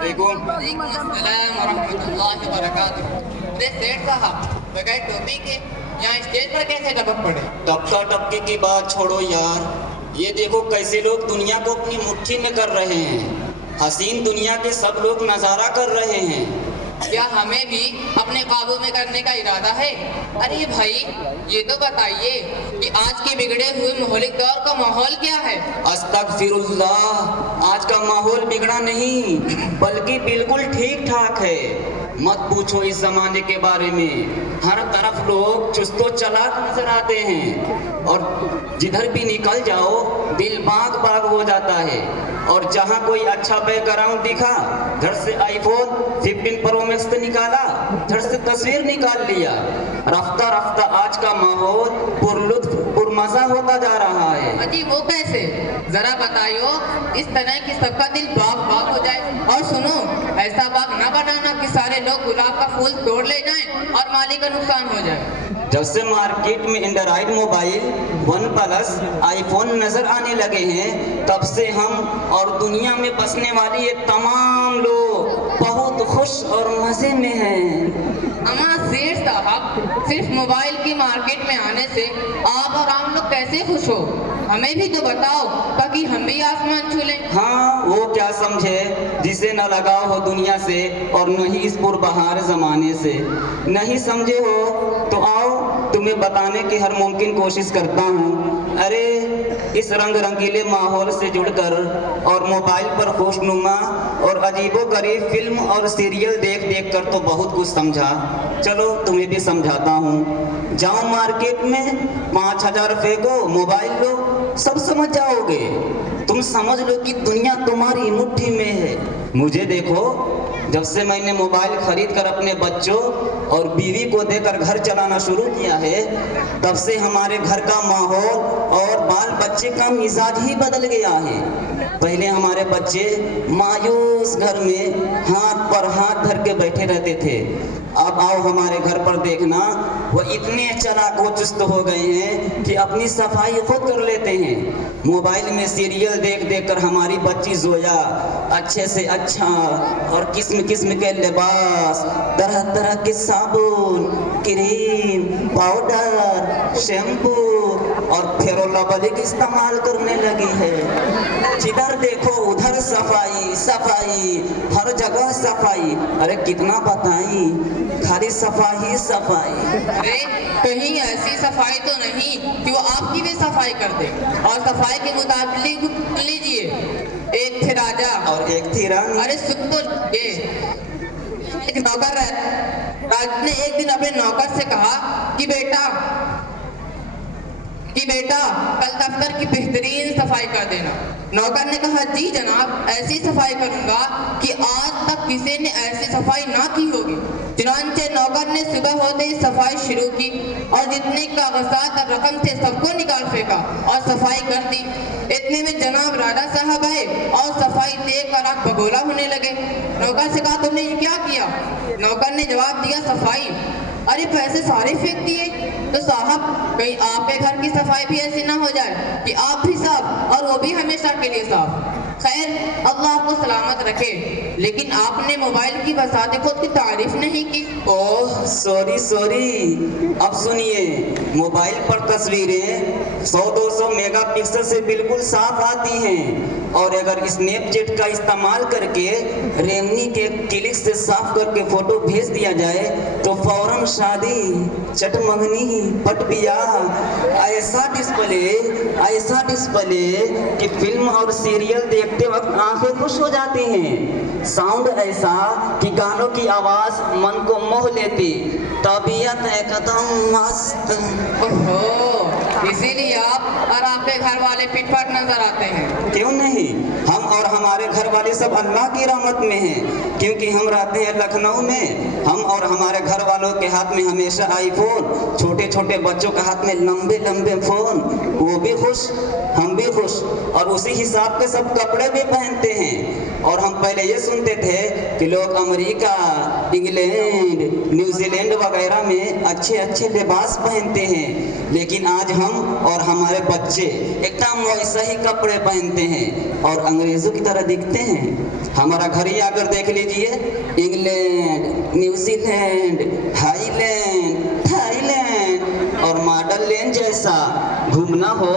علیکم۔ وعلیکم السلام ورحمۃ اللہ وبرکاتہ۔ سیٹ صاحب بغیر ٹوپی کے یہاں اسٹیج پر کیسے ٹپک پڑے؟ ٹپکا ٹپکی کی بات چھوڑو یار، یہ دیکھو کیسے لوگ دنیا کو اپنی مٹھی میں کر رہے ہیں، حسین دنیا کے سب لوگ نظارہ کر رہے ہیں۔ کیا ہمیں بھی اپنے قابو میں کرنے کا ارادہ ہے؟ ارے بھائی یہ تو بتائیے کہ آج کے بگڑے ہوئے مہلک دور کا ماحول کیا ہے؟ استغفر اللہ، آج کا ماحول بگڑا نہیں بلکہ بالکل ٹھیک ٹھاک ہے۔ مت پوچھو اس زمانے کے بارے میں، ہر طرف لوگ چست و چلاک نظر آتے ہیں اور جدھر بھی نکل جاؤ دل باغ باغ ہو جاتا ہے، اور جہاں کوئی اچھا بیک گراؤنڈ دکھا گھر سے آئی فون 15 پرو میکس نکالا، گھر سے تصویر نکال لیا۔ رفتہ رفتہ آج کا ماحول پر لطف پر مزہ ہوتا جا رہا ہے۔ جی وہ کیسے؟ ذرا بتائیو، اس طرح کہ سب کا دل باغ باغ ہو جائے۔ اور سنو، ایسا باغ نہ بنانا کہ سارے لوگ گلاب کا پھول توڑ لے جائیں اور مالی کا نقصان ہو جائے۔ جب سے مارکیٹ میں Android mobile one plus I phone نظر آنے لگے ہیں، تب سے ہم اور دنیا میں بسنے والی یہ تمام لوگ بہت خوش اور مزے میں ہیں۔ اما سیٹ صاحب، صرف موبائل کی مارکیٹ میں آنے سے آپ اور عام لوگ کیسے خوش ہو؟ ہمیں بھی تو بتاؤ تاکہ ہم بھی آسمان چھو لیں۔ ہاں، وہ کیا سمجھے جسے نہ لگاؤ ہو دنیا سے اور نہ ہی اس پربہار زمانے سے۔ نہیں سمجھے ہو تو آؤ تمہیں بتانے کی ہر ممکن کوشش کرتا ہوں۔ ارے اس رنگ رنگیلے ماحول سے جڑ کر اور موبائل پر خوشنما اور عجیب و غریب فلم اور سیریل دیکھ دیکھ کر تو بہت کچھ سمجھا۔ چلو تمہیں بھی سمجھاتا ہوں۔ جاؤ مارکیٹ میں 5000 پھینکو، موبائل لو، سب سمجھ جاؤ گے۔ تم سمجھ لو کہ دنیا تمہاری مٹھی میں ہے۔ مجھے دیکھو، جب سے میں نے موبائل خرید کر اپنے بچوں اور بیوی کو دے کر گھر چلانا شروع کیا ہے، تب سے ہمارے گھر کا ماحول اور بال بچے کا مزاج ہی بدل گیا ہے۔ پہلے ہمارے بچے مایوس گھر میں ہاتھ پر ہاتھ دھر کے بیٹھے رہتے تھے، اب آؤ ہمارے گھر پر دیکھنا، وہ اتنے چالاک و چست ہو گئے ہیں کہ اپنی صفائی خود کر لیتے ہیں۔ موبائل میں سیریل دیکھ دیکھ کر ہماری بچی زویا اچھے سے اچھا اور قسم قسم کے لباس، طرح طرح کے صابن، کریم، پاؤڈر، شیمپو اور فیرولابلک استعمال کرنے لگی ہے۔ جدھر دیکھو ادھر صفائی صفائی، ہر جگہ صفائی۔ ارے کتنا بتائیں، خالی صفائی صفائی۔ ارے کہیں ایسی صفائی تو نہیں کہ وہ آپ کی بھی صفائی کر دے؟ اور صفائی کے متعلق لیجئے، ایک تھے راجا اور ایک تھی رانی۔ ارے سن تو یہ ایک نوکر ہے، راجا نے ایک دن اپنے نوکر سے کہا کہ بیٹا کل دفتر کی بہترین صفائی کر دینا۔ نوکر نے کہا جی جناب، ایسی صفائی کروں گا کہ آج تک کسی نے ایسی صفائی نہ کی ہوگی۔ چنانچہ نوکر نے صبح ہوتے ہی صفائی شروع کی اور جتنے کاغذات اور رقم تھے سب کو نکال پھینکا اور صفائی کر دی۔ اتنے میں جناب راجا صاحب آئے اور صفائی دیکھ کر آنکھ بگولا ہونے لگے۔ نوکر سے کہا تم نے یہ کیا کیا؟ نوکر نے جواب دیا صفائی۔ ارے پیسے سارے پھینک دیے؟ تو صاحب کہیں آپ کے گھر کی صفائی بھی ایسی نہ ہو جائے کہ آپ بھی صاف اور وہ بھی ہمیشہ کے لیے صاف۔ خیر اللہ آپ کو سلامت رکھے، لیکن آپ نے موبائل کی بساط خود کی تعریف نہیں کی۔ اوہ سوری، اب سنیے، موبائل پر تصویریں 100-200 میگا پکسل سے بالکل صاف آتی ہیں، اور اگر اسنیپ چیٹ کا استعمال کر کے ریمنی کے کلک سے صاف کر کے فوٹو بھیج دیا جائے تو فوراً شادی، چٹ منگنی، پٹ بیاہ، ایسا ڈسپلے کہ فلم اور سیریل دیکھتے وقت آنکھیں خوش ہو جاتی ہیں، ساؤنڈ ایسا کہ گانوں کی آواز من کو موہ لیتی، طبیعت ایک دم مست۔ اوہو، اسی لیے آپ اور آپ کے گھر والے پٹ پٹ نظر آتے ہیں۔ کیوں نہیں، ہم اور ہمارے گھر والے سب اللہ کی رحمت میں ہیں، کیونکہ ہم رہتے ہیں لکھنؤ میں۔ ہم اور ہمارے گھر والوں کے ہاتھ میں ہمیشہ آئی فون، چھوٹے چھوٹے بچوں کے ہاتھ میں لمبے لمبے فون، وہ بھی خوش ہم بھی خوش، اور اسی حساب کے سب کپڑے بھی پہنتے ہیں۔ اور ہم پہلے یہ سنتے تھے کہ لوگ امریکہ، انگلینڈ، نیوزی لینڈ وغیرہ میں اچھے لباس پہنتے ہیں، لیکن آج ہم اور ہمارے بچے ایک دم ویسا ہی کپڑے پہنتے ہیں اور انگریزوں کی طرح دکھتے ہیں۔ हमारा घर ही आकर देख लीजिए, इंग्लैंड, न्यूजीलैंड, हाईलैंड, थाईलैंड और मॉडल लैंड जैसा घूमना हो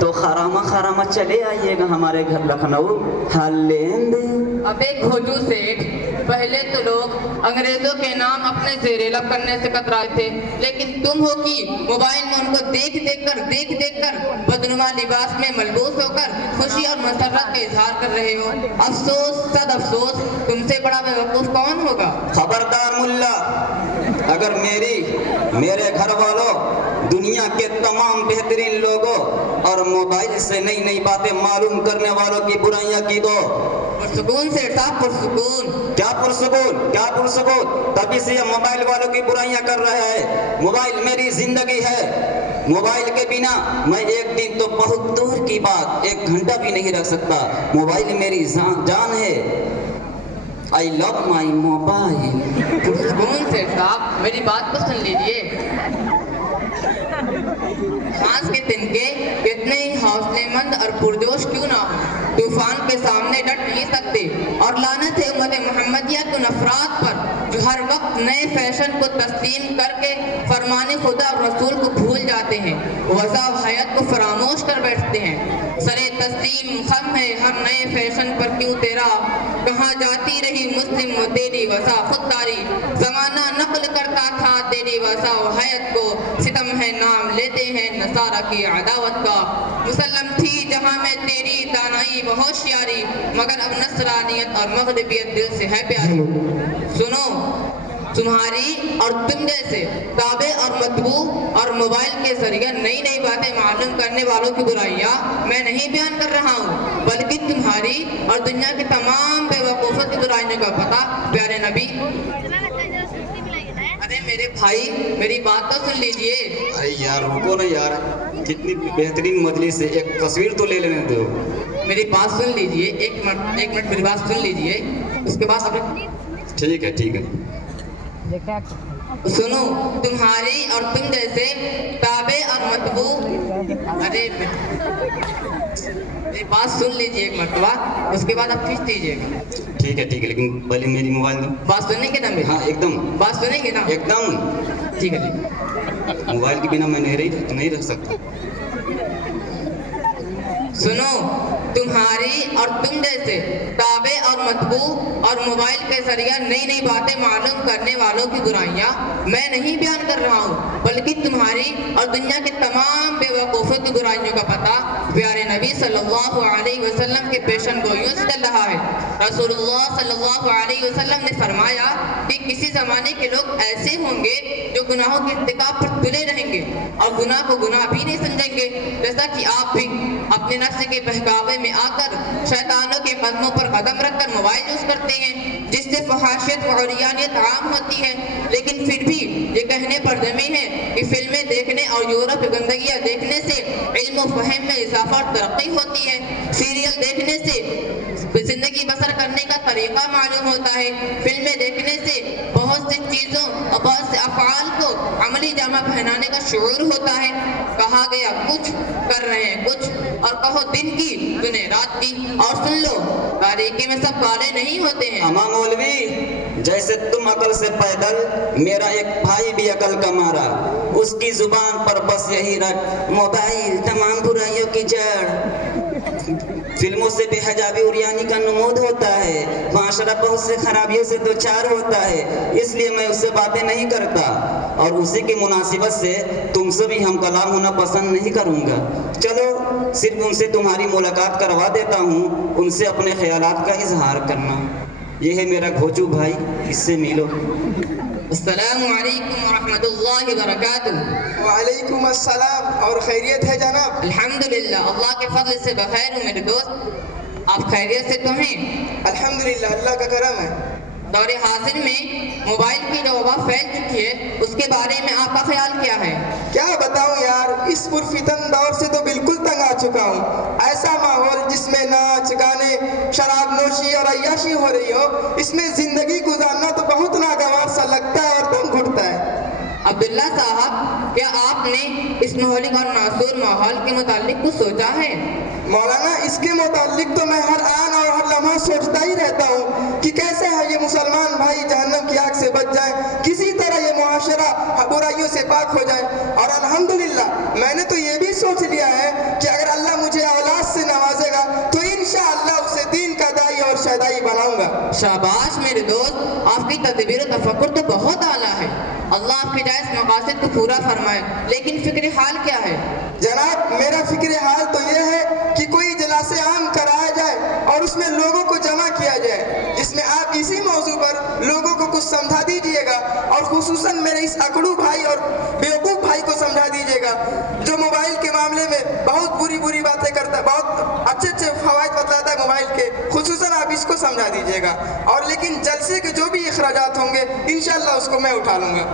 तो खरामा खरामा चले आइएगा हमारे घर लखनऊ हाईलैंड। अबे घोटू सेठ, पहले तो लोग अंग्रेजों के नाम अपने जेरेलब करने से कतराए थे, लेकिन तुम हो कि मोबाइल में उनको देख देख कर बदनुमा लिबास में मलबूस होकर खुशी और मसरत का इजहार कर रहे हो। अफसोस सद अफसोस, तुमसे बड़ा बेवकूफ कौन होगा। खबरदार मुल्ला, अगर मेरे घर वालों, दुनिया के तमाम बेहतरीन लोगों और मोबाइल से नई नई बातें मालूम करने वालों की बुराइयां की दो। पुरसुकून सेठ साहब, पुरसुकून। क्या पुरसुकून? तभी से ये मोबाइल वालों की बुराइयां कर रहा है। मोबाइल मेरी जिंदगी है। मोबाइल के बिना मैं एक दिन तो बहुत दूर की बात 1 घंटा भी नहीं रख सकता। मोबाइल मेरी जान है। I love my mobile. पुरसुकून सेठ साहब, मेरी बात को सुन लीजिए। सांस के तिनके कितने ही हौसलेमंद और पुरजोश क्यों ना हो, तूफान के सामने डट नहीं सकते। और लानत है उम्मत मुहम्मदिया को नफरात पर, जो हर वक्त नए फैशन को तस्लीम करके फरमाने खुदा और रसूल को भूल जाते हैं, वज़ा हयात को फरामोश कर बैठते हैं। सरे तस्लीम खम है हर नए फैशन पर क्यों तेरा, कहाँ जाती रही मुस्लिम वो तेरी वज़ा खुददारी। ज़माना नकल करता था तेरी वज़ा हयात को, सितम है नाम लेते हैं नसारा की अदावत का। मुसल्लम थी जहाँ में तेरी दानाई व होशियारी, मगर अब नसरानियत और मगरबियत दिल से है प्यारी। सुनो, तुम्हारी और तुम जैसे ताबे और मतबू और मोबाइल के जरिए नई नई बातें मालूम करने वालों की बुराइयां मैं नहीं बयान कर रहा हूँ, बल्कि तुम्हारी और दुनिया की तमाम बेवकूफ़ों की बुराइयों का पता प्यारे नबी। अरे मेरे भाई, मेरी बात तो सुन लीजिए। अरे यार रुको ना यार, कितनी बेहतरीन मजलिस है, एक तस्वीर तो ले लेने दो। मेरी बात सुन लीजिए, एक मिनट मेरी बात सुन लीजिए, उसके बाद अपने। ठीक है। सुनो, तुम्हारी और तुम जैसे ताबे और मतबू। अरे मेरी बात सुन लीजिए एक मरतबा, उसके बाद आप खींच दीजिएगा। ठीक है, लेकिन पहले मेरी मोबाइल दो। बात सुनेंगे ना मेरी? हाँ एकदम। बात सुनेंगे ना? एकदम। ठीक है। मोबाइल के बिना मैं नहीं रह सकता। सुनो, तुम्हारी और तुम जैसे ताबे और मतबू और मोबाइल के जरिए नई नई बातें मालूम करने वालों की बुराइयां मैं नहीं बयान कर रहा हूँ, बल्कि तुम्हारी और दुनिया के तमाम बेवकूफ़ों की बुराइयों का पता प्यारे नबी सल्लल्लाहु अलैहि वसल्लम के पेशन गोइयों से चल रहा है। रसूलुल्लाह सल्लल्लाहु अलैहि वसल्लम ने फरमाया कि किसी ज़माने के लोग ऐसे होंगे जो गुनाहों के इर्तिकाब पर तुले रहेंगे और गुनाह को गुनाह भी नहीं समझेंगे। जैसा कि आप भी अपने नफ्स के बहकावे में आकर शैतानों के कदमों पर कदम रखकर मोबाइल यूज करते हैं, जिससे फहाशियत और औरियानियत आम होती है। लेकिन फिर भी ये कहने पर जमी है कि फिल्में देखने और यूरोप की गंदगियाँ देखने से इल्म और फहम में इजाफा और तरक्की होती है। सीरियल देखने से जिंदगी बसर करने का तरीका मालूम होता है। फिल्में देखने से बहुत सी चीज़ों और बहुत से अफ़आल को अमली जामा पहनाने का शऊर होता है। कहा गया कुछ, कर रहे हैं कुछ, और कहो दिन की सुने रात की, और सुन लो तारीकी में सब काले नहीं होते हैं। अमा मौलवी, जैसे तुम अकल से पैदल, मेरा एक भाई भी अकल का मारा, उसकी जुबान पर बस यही रट, मोबाइल तमाम बुराइयों की जड़। फिल्मों से बेहजाबी उरियानी का नमूद होता है, माशरा बहुत से खराबियों से दो चार होता है, इसलिए मैं उससे बातें नहीं करता और उसी की मुनासिबत से तुमसे भी हम कलाम होना पसंद नहीं करूँगा। चलो सिर्फ उनसे तुम्हारी मुलाकात करवा देता हूँ, उनसे अपने ख्यालात का इजहार करना। ये है मेरा घोचू भाई, इससे मिलो। अस्सलामु अलैकुम व रहमतुल्लाहि व बरकातुहू। वालेकुम अस्सलाम, और खैरियत है जनाब? अल्हम्दुलिल्लाह, अल्लाह के फजल से बखैर हूँ मेरे दोस्त। आप खैरियत से तो हैं? अल्हम्दुलिल्लाह, अल्लाह का करम है। दौरे हाजिर में मोबाइल की जो वबा फैल चुकी है, उसके बारे में आपका ख्याल क्या है? क्या बताऊं यार, इस पुरफितन दौर से तो बिल्कुल तंग आ चुका हूँ। ऐसा माहौल जिसमें नाच गाने, शराब नोशी और अय्याशी हो रही हो, इसमें जिंदगी गुजारना तो बहुत नागवार सा लगता है और दम घुटता है। अब्दुल्ला साहब, क्या आपने इस महलिक और नासूर माहौल के मुतालिक कुछ सोचा है? मौलाना, इसके मुतालिक तो मैं हर आन और हर लम्हा सोचता ही रहता हूँ, कि कैसे है ये मुसलमान भाई जहन्नम की आग से बच जाए, किसी तरह ये मुआशरा बुराइयों से पाक हो जाए। और अल्हम्दुलिल्लाह मैंने तो ये भी सोच लिया है कि अगर अल्लाह मुझे औलाद से नवाजेगा तो इंशाअल्लाह उसे दीन का दाई और शहदाई बनाऊंगा। शाबाश मेरे दोस्त, आपकी तदबीर और तफक्कुर तो बहुत आला है। अल्लाह आपके जायज़ मकासद को पूरा फरमाए। लेकिन फिक्र हाल क्या है? जनाब मेरा फिक्र हाल तो ये है कि कोई जलासे आम कराया जाए और उसमें लोगों को जमा किया जाए, जिसमें आप इसी मौजू पर लोगों को कुछ समझा दीजिएगा और खुसूसन मेरे इस अकड़ू भाई और बेवकूफ़ भाई को समझा दीजिएगा जो मोबाइल के मामले में बहुत बुरी बुरी बातें करता है, बहुत अच्छे अच्छे फवाइद बतलाता है मोबाइल के। खुसूसन आप इसको समझा दीजिएगा। और लेकिन जलसे के जो भी अखराजात होंगे इंशाअल्लाह उसको मैं उठा लूँगा।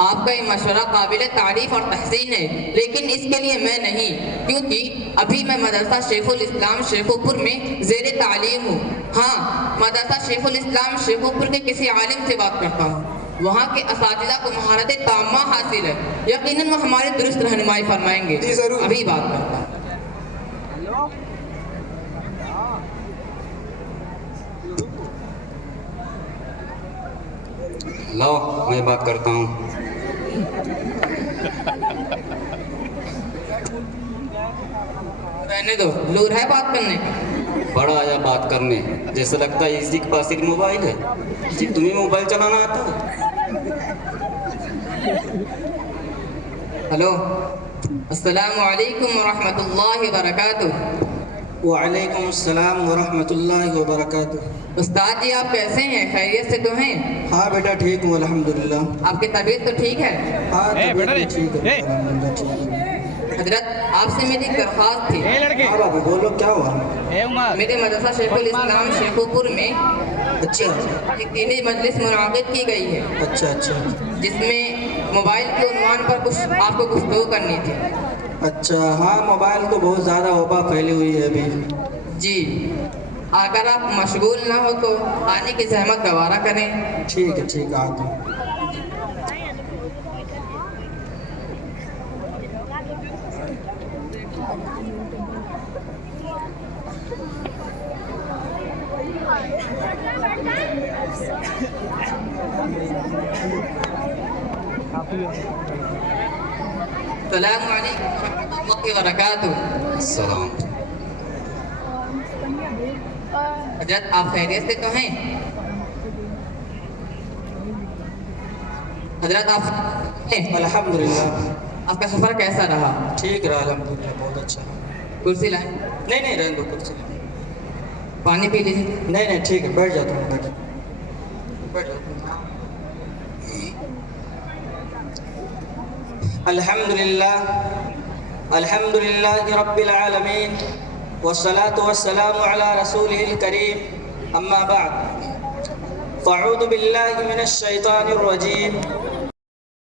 आपका ये मशवरा काबिल तारीफ और तहसीन है, लेकिन इसके लिए मैं नहीं, क्योंकि अभी मैं मदरसा शेखुल इस्लाम शेखोपुर में ज़ेर तालीम हूँ। हाँ, मदरसा शेखुल इस्लाम शेखोपुर के किसी आलिम से बात करता हूँ। वहाँ के असातिज़ा को महारत ताम्मा हासिल है। यकीनन वो हमारी दुरुस्त रहनुमाई फरमाएंगे। जी ज़रूर। अभी बात करता हूँ। लो मैं बात करता हूँ। रहने दो, लूर है बात करने का। बड़ा आया बात करने, जैसे लगता है इसी के पास एक मोबाइल है। जी तुम्हें मोबाइल चलाना आता है? हेलो, अस्सलामु अलैकुम व रहमतुल्लाहि व बरकातुहू। वालेकुम अस्सलाम वरहमतुल्लाहि वबरकातुह। उस्ताद जी आप कैसे हैं? खैरियत से तो हैं? हाँ बेटा ठीक हूँ अल्हम्दुलिल्लाह। आपकी तबीयत तो ठीक है? हाँ तबीयत भी ठीक है अल्हम्दुलिल्लाह ठीक है। हजरत आपसे मेरी एक दरख्वास्त थी। हाँ बाबू बोलो क्या हुआ? मेरे मदरसा शेखुल इस्लाम शेखोपुर में अच्छा एक दीनी मजलिस मुनाकिद की गई है, अच्छा अच्छा जिसमें मोबाइल के उन्वान पर कुछ आपको गुफ्तगू करनी थी। अच्छा। हाँ मोबाइल तो बहुत ज़्यादा वबा फैली हुई है अभी। जी, अगर आप मशगूल ना हो तो आने की जहमत गवारा करें। ठीक है आते हैं। अस्सलामु अलैकुम व रहमतुल्लाहि व बरकातुहू। सलाम। हजरत आप खैरियत से तो हैं? हजरत आप हैं? अल्हम्दुलिल्लाह आपका सफ़र कैसा रहा? ठीक रहा अल्हम्दुलिल्लाह बहुत अच्छा। कुर्सी लाएं, नहीं रहने दो कुर्सी। पानी पी लीजिए। नहीं ठीक है बैठ जाता हूँ बैठ जाता हूँ। अल्हम्दुलिल्लाह रब्बिल आलमीन वस्सलातु वस्सलामु अला रसूलिहिल करीम अम्मा बाद फ़अऊज़ु बिल्लाहि मिनश शैतानिर रजीम